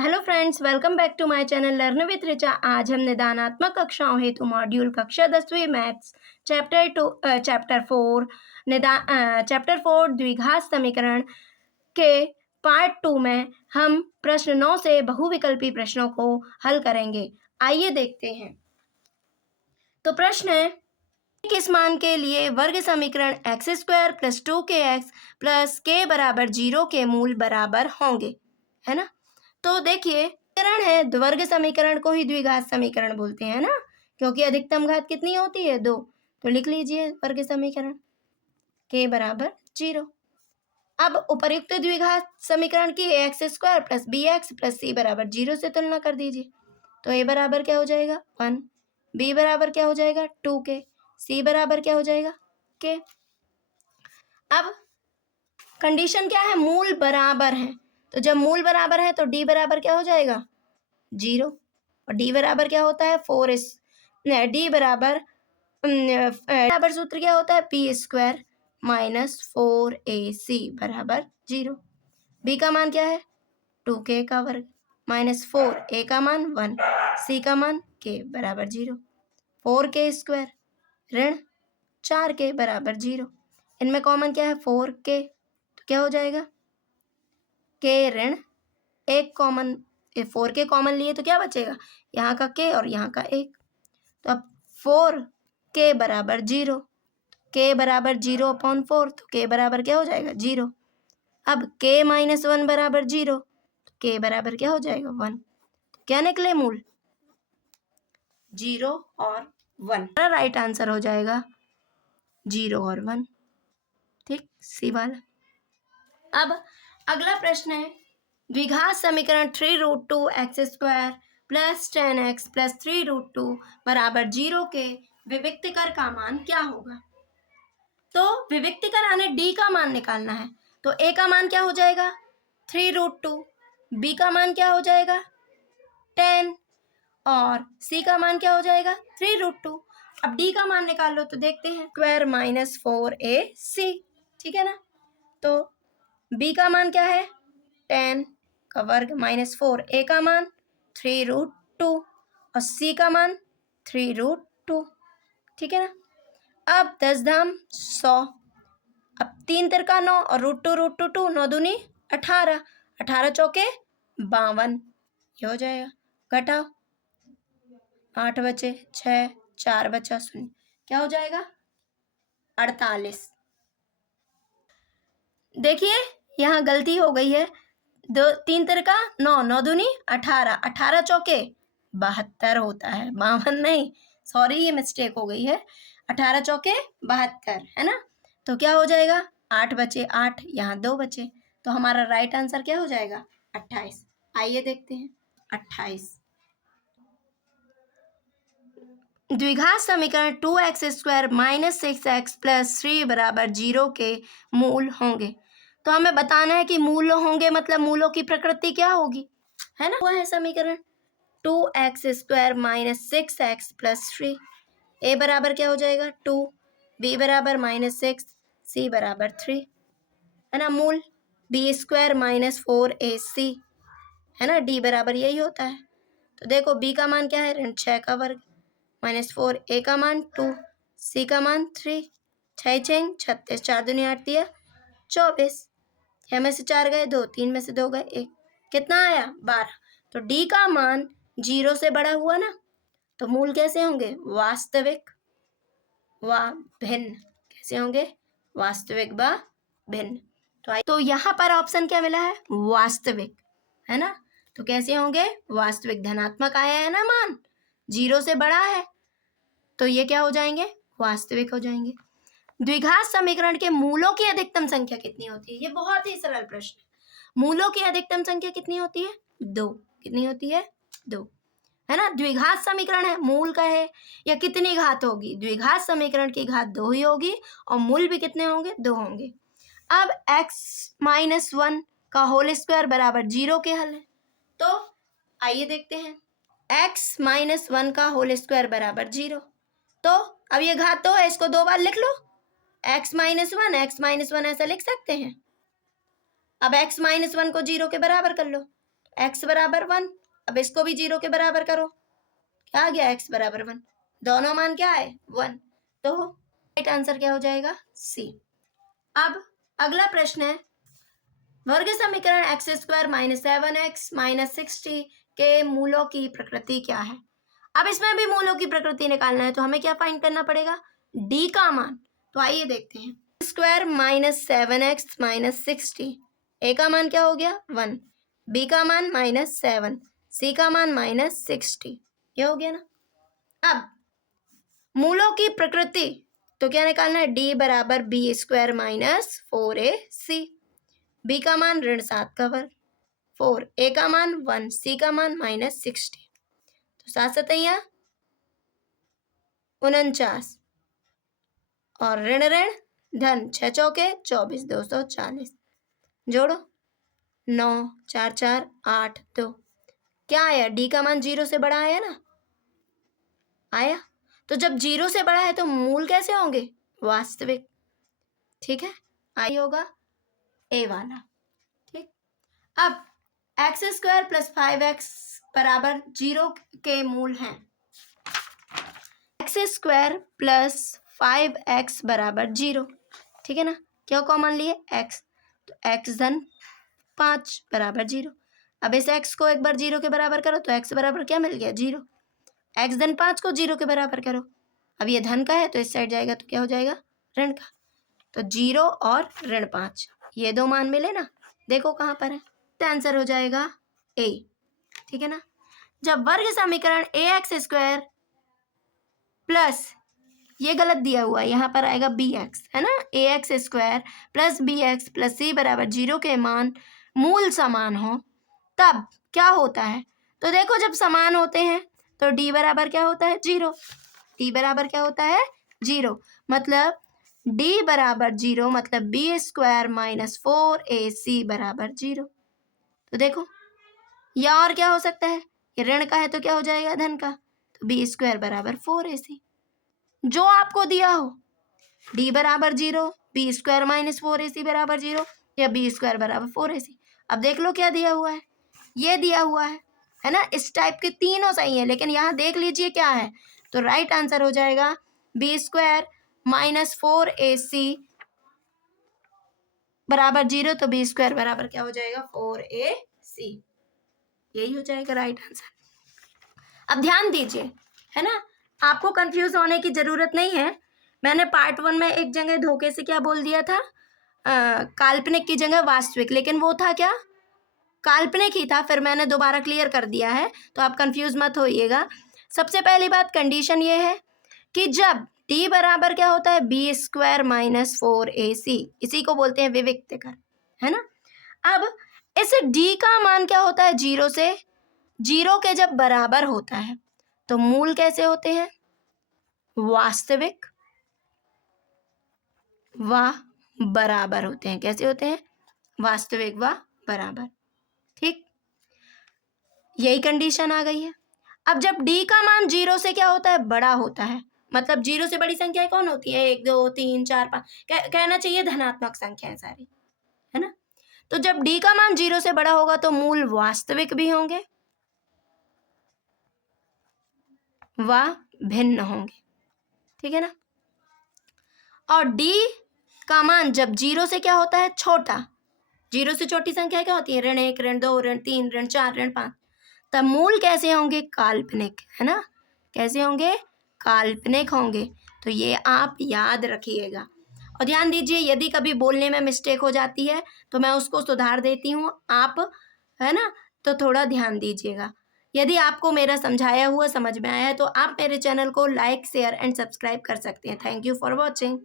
Hello friends, welcome back to my channel learn with Richa. आज हम निदानात्मक कक्षाओं हेतु मॉड्यूल कक्षा 10वीं मैथ्स चैप्टर 4 द्विघात समीकरण के पार्ट 2 में हम प्रश्न 9 से बहुविकल्पी प्रश्नों को हल करेंगे। आइए देखते हैं। तो प्रश्न है, किस मान के लिए वर्ग समीकरण x² + 2kx + k = 0 के मूल बराबर होंगे, है ना। तो देखिए, समीकरण है, वर्ग समीकरण को ही द्विघात समीकरण बोलते हैं ना, क्योंकि अधिकतम घात कितनी होती है? 2। तो लिख लीजिए वर्ग समीकरण k = 0। अब उपर्युक्त द्विघात समीकरण की x² + bx + c = 0 से तुलना कर दीजिए। तो a बराबर क्या हो जाएगा? 1, b बराबर क्या हो जाएगा? 2k, c बराबर क्या हो जाएगा? k। अब कंडीशन क्या है? मूल बराबर है। तो जब मूल बराबर है तो d बराबर क्या हो जाएगा? 0। और d बराबर क्या होता है? 4 d बराबर सूत्र क्या होता है? p² - 4ac = 0। b का मान क्या है? 2k का वर्ग -4, a का मान 1, c का मान k = 0। 4k² ऋण 4k = 0। इनमें कॉमन क्या है? 4k। तो क्या हो जाएगा? k ऋण 1 कॉमन, 4k कॉमन लिए तो क्या बचेगा? यहाँ का k और यहाँ का 1। तो अब 4k = 0, k = 0/4, तो k बराबर क्या हो जाएगा? 0। अब k - 1 = 0, तो k बराबर क्या हो जाएगा? 1। तो क्या निकले मूल? 0 और 1। राइट आंसर हो जाएगा 0 और 1। ठीक, सी वाला। अब अगला प्रश्न है, द्विघात समीकरण 3√2x² + 10x + 3√2 = 0 के विविक्तकर का मान क्या होगा? तो विविक्तकर यानी d का मान निकालना है। तो a का मान क्या हो जाएगा? 3√2, b का मान क्या हो जाएगा? 10 और c का मान क्या हो जाएगा? 3√2। अब d का मान निकाल लो तो देखते हैं। स्क्वायर -4ac, ठीक है ना। तो b का मान क्या है? 10 का वर्ग -4, a का मान 3√2 और c का मान 3√2, ठीक है ना। अब 10 धाम 100, अब 3 तिरका 9 और √2 9 दूनी 18, 18 चौके 52, ये हो जाएगा। घटाओ, 8 बचे 6, 4 बचा 0, क्या हो जाएगा? 48। देखिए यहाँ गलती हो गई है। 3 तिरका 9, 9 दूनी 18, 18 चौके 72 होता है, 52 नहीं, सॉरी ये मिस्टेक हो गई है। 18 चौके 72, है ना। तो क्या हो जाएगा? 8 बचे 8, यहाँ 2 बचे, तो हमारा राइट आंसर क्या हो जाएगा? 28। आइए देखते हैं 28। द्विघात समीकरण 2x² - 6x + 3 = 0 के मूल होंगे। तो हमें बताना है कि मूल होंगे मतलब मूलों की प्रकृति क्या होगी, है ना। वह है समीकरण 2x² - 6x + 3। a बराबर क्या हो जाएगा? 2, b बराबर -6, c बराबर 3, है ना। मूल b² - 4ac, है ना। d बराबर यही होता है। तो देखो b का मान क्या है? ऋण 6 का वर्ग -4, a का मान 2, c का मान 3, 6 6 36, 4 दूनी 8 दिया 24, 6 में से 4 गए 2, 3 में से 2 गए 1, कितना आया? 12। तो d का मान 0 से बड़ा हुआ ना, तो मूल कैसे होंगे? वास्तविक व भिन्न। कैसे होंगे? वास्तविक व भिन्न। तो यहाँ पर ऑप्शन क्या मिला है? वास्तविक, है ना। तो कैसे होंगे? वास्तविक। धनात्मक आया है ना मान, 0 से बड़ा है, तो ये क्या हो जाएंगे? वास्तविक हो जाएंगे। द्विघात समीकरण के मूलों की अधिकतम संख्या कितनी होती है? ये बहुत ही सरल प्रश्न है। मूलों की अधिकतम संख्या कितनी होती है? 2। कितनी होती है? 2, है ना। द्विघात समीकरण है, मूल का है, या कितनी घात होगी? द्विघात समीकरण की घात 2 ही होगी और मूल भी कितने होंगे? 2 होंगे। अब x - 1 का होल स्क्वायर बराबर 0 के हल है। तो आइए देखते हैं, x - 1 का होल स्क्वायर बराबर 0। तो अब ये घात 2 है, इसको 2 बार लिख लो। x - 1 ऐसा लिख सकते हैं। अब x - 1 को 0 के बराबर कर लो। x बराबर 1। अब इसको भी 0 के बराबर करो, क्या आ गया x बराबर 1, दोनों मान क्या है 1, तो राइट आंसर क्या हो जाएगा C। अब अगला प्रश्न है वर्ग समीकरण x square minus 7x minus 60 के मूलों की प्रकृति क्या है। अब इसमें भी मूलों की प्रकृति निकालना है तो हमें क्या फाइंड करना पड़ेगा, d का मान। तो आइए देखते हैं, square minus 7x minus 60, a का मान क्या हो गया 1, b का मान माइनस 7, c का मान माइनस 60, ये हो गया ना। अब मूलों की प्रकृति तो क्या निकालना है, d बराबर b square minus 4ac, b का मान ऋण 7 का वर्ग 4, a का मान 1, c का मान माइनस 60, तो 7 सतैया 49 और ऋण ऋण धन 6 चौके 24, 240, जोड़ो 9 4 4 8 2, क्या आया, डी का मान 0 से बड़ा आया ना, आया। तो जब 0 से बड़ा है तो मूल कैसे होंगे, वास्तविक, ठीक है, आई होगा ए वाला, ठीक। अब एक्स स्क्वायर प्लस 5x बराबर 0 के मूल हैं, एक्स स्क्वायर प्लस 5x बराबर 0, ठीक है ना, क्या कॉमन लिए x, तो x धन 5 बराबर 0। अब इस x को एक बार 0 के बराबर करो तो x बराबर क्या मिल गया 0, x धन 5 को 0 के बराबर करो, अब ये धन का है तो इस साइड जाएगा तो क्या हो जाएगा ऋण का, तो 0 और ऋण 5, ये दो मान मिले ना, देखो कहाँ पर है, तो आंसर हो जाएगा a, ठीक है ना। जब वर्ग समीकरण ax स्क्वायर प्लस, ये गलत दिया हुआ है, यहाँ पर आएगा bx, है ना, ax square plus bx plus c बराबर 0 के मान मूल समान हो तब क्या होता है, तो देखो जब समान होते हैं तो d बराबर क्या होता है 0, d बराबर क्या होता है 0, मतलब d बराबर 0 मतलब b स्क्वायर माइनस 4ac बराबर 0। तो देखो या और क्या हो सकता है, ये ऋण का है तो क्या हो जाएगा धन का, तो b स्क्वायर बराबर 4ac, जो आपको दिया हो, d बराबर 0, b स्क्वायर माइनस 4ac बराबर 0 या b स्क्वायर बराबर 4ac। अब देख लो क्या दिया हुआ है, ये दिया हुआ है ना, इस टाइप के तीनों सही है, लेकिन यहाँ देख लीजिए क्या है, तो राइट आंसर हो जाएगा b स्क्वायर माइनस 4ac बराबर 0, तो b स्क्वायर बराबर क्या हो जाएगा 4ac, यही हो जाएगा राइट आंसर। अब ध्यान दीजिए, है ना, आपको कंफ्यूज होने की जरूरत नहीं है, मैंने पार्ट 1 में एक जगह धोखे से क्या बोल दिया था, काल्पनिक की जगह वास्तविक, लेकिन वो था क्या, काल्पनिक ही था, फिर मैंने दोबारा क्लियर कर दिया है, तो आप कंफ्यूज मत होइएगा। सबसे पहली बात, कंडीशन ये है कि जब d बराबर क्या होता है b स्क्वायर माइनस 4ac, इसी को बोलते हैं विविक्तकर, है ना। अब इस d का मान क्या होता है 0 से, 0 के जब बराबर होता है तो मूल कैसे होते हैं, वास्तविक व बराबर होते हैं, कैसे होते हैं, वास्तविक व बराबर, ठीक, यही कंडीशन आ गई है। अब जब d का मान 0 से क्या होता है बड़ा होता है, मतलब 0 से बड़ी संख्याएं कौन होती है, 1 2 3 4 5, कहना चाहिए धनात्मक संख्याएं सारी, है ना। तो जब d का मान 0 से बड़ा होगा तो मूल वास्तविक भी होंगे व भिन्न होंगे, ठीक है ना। और d का मान जब 0 से क्या होता है छोटा, 0 से छोटी संख्या क्या होती है, ऋण 1 ऋण 2 ऋण 3 ऋण 4 ऋण 5, तब मूल कैसे होंगे काल्पनिक, है ना, कैसे होंगे काल्पनिक होंगे, तो ये आप याद रखिएगा। और ध्यान दीजिए, यदि कभी बोलने में मिस्टेक हो जाती है तो मैं उसको सुधार देती हूँ, आप, है ना, तो थोड़ा ध्यान दीजिएगा। यदि आपको मेरा समझाया हुआ समझ में आया है तो आप मेरे चैनल को लाइक शेयर एंड सब्सक्राइब कर सकते हैं। Thank you for watching.